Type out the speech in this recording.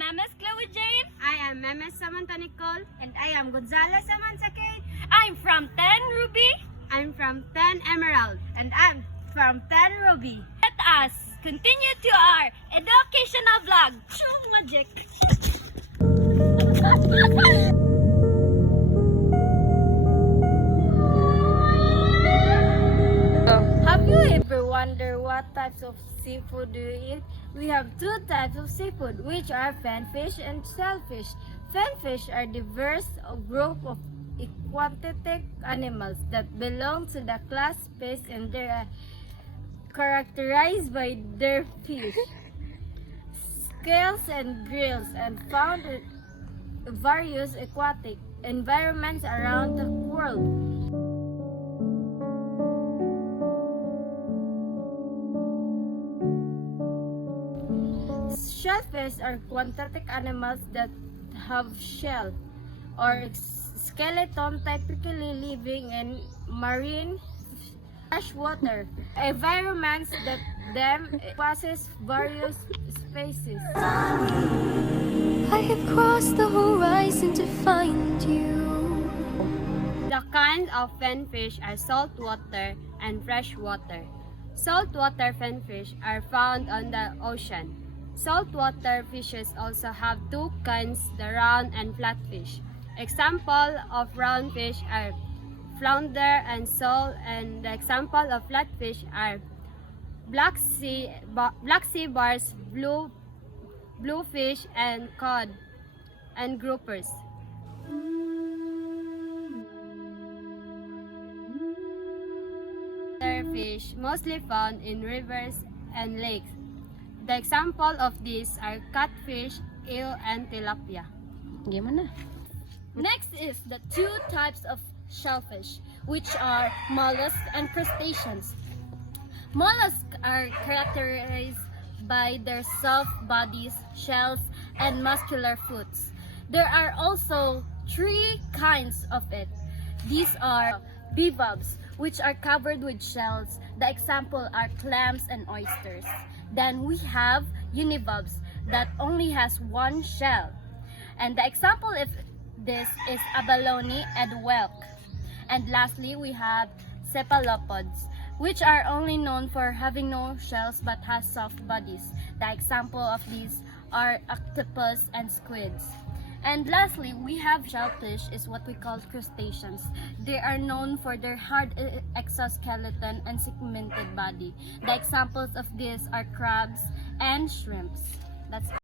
am Memes Chloe Jane. I am Memes Samantha Nicole. And I am Gonzalo Samantha Kate. I'm from 10 Ruby. I'm from 10 Emerald. And I'm from 10 Ruby. Let us continue to our educational vlog. True Magic. Have you ever wondered what types of seafood do you eat? We have two types of seafood, which are fanfish and shellfish. Fanfish are diverse group of aquatic animals that belong to the class fish, and they are characterized by their fish, scales and gills, and found in various aquatic environments around the world. Shellfish are aquatic animals that have shell or skeleton, typically living in marine freshwater environments that them possess various species. I have crossed the horizon to find you. The kinds of fanfish are saltwater and freshwater. Saltwater fanfish are found on the ocean. Saltwater fishes also have two kinds, the round and flatfish. Example of round fish are flounder and sole, and the example of flatfish are black sea bars, bluefish, and cod, and groupers. Fish mostly found in rivers and lakes. The example of these are catfish, eel, and tilapia. Gimana? Next is the two types of shellfish, which are mollusks and crustaceans. Mollusks are characterized by their soft bodies, shells, and muscular foots. There are also three kinds of it. These are bivalves, which are covered with shells. The example are clams and oysters. Then we have univalves that only has one shell. And the example of this is abalone and whelk. And lastly, we have cephalopods, which are only known for having no shells but has soft bodies. The example of these are octopus and squids. And lastly, we have shellfish, is what we call crustaceans. They are known for their hard exoskeleton and segmented body. The examples of these are crabs and shrimps. That's